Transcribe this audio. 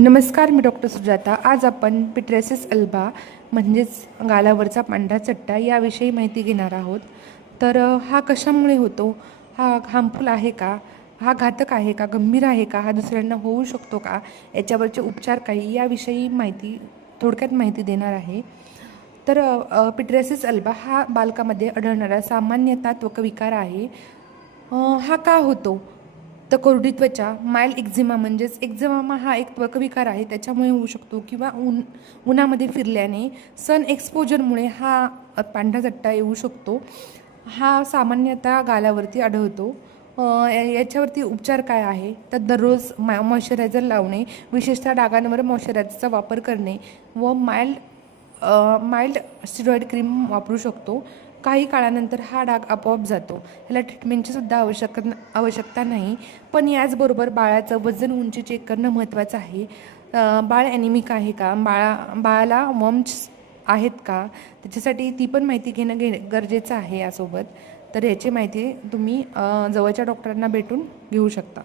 नमस्कार, मी डॉक्टर सुजाता. आज आपण पिट्रेसिस अल्बा म्हणजेच गालावरचा पांढरा चट्टा याविषयी माहिती घेणार आहोत. तर हा कशामुळे होतो? हा हार्मफुल आहे का? हा घातक आहे का? गंभीर आहे का? हा दुसऱ्यांना होऊ शकतो का? याच्यावरचे उपचार काही याविषयी थोडक्यात माहिती देणार आहे. तर पिट्रेसिस अल्बा हा बालकामध्ये आढळणारा सामान्यतः त्वकविकार आहे. हा का होतो? तर कोरडी त्वचा, माइल्ड एक्झिमा म्हणजेच एक्झिमा हा एक त्वकविकार आहे, त्याच्यामुळे होऊ शकतो किंवा उन्हामध्ये फिरल्याने सन एक्सपोजरमुळे हा पांढरा चट्टा येऊ शकतो. हा सामान्यतः गालावरती आढळतो. याच्यावरती उपचार काय आहे? तर दररोज मॉइश्चरायझर लावणे, विशेषतः डागांवर मॉइश्चरायझरचा वापर करणे व माइल्ड स्टिरॉइड क्रीम वापरू शकतो. काही काळानंतर हा डाग आपोआप जातो. ह्याला ट्रीटमेंटची सुद्धा आवश्यकता नाही. पण याचबरोबर बाळाचं वजन, उंची चेक करणं महत्त्वाचं आहे. बाळ ॲनिमिक आहे का? बाळाला वॉर्म्स आहेत का? त्याच्यासाठी ती पण माहिती घेणं गरजेचं आहे यासोबत. तर याची माहिती तुम्ही जवळच्या डॉक्टरांना भेटून घेऊ शकता.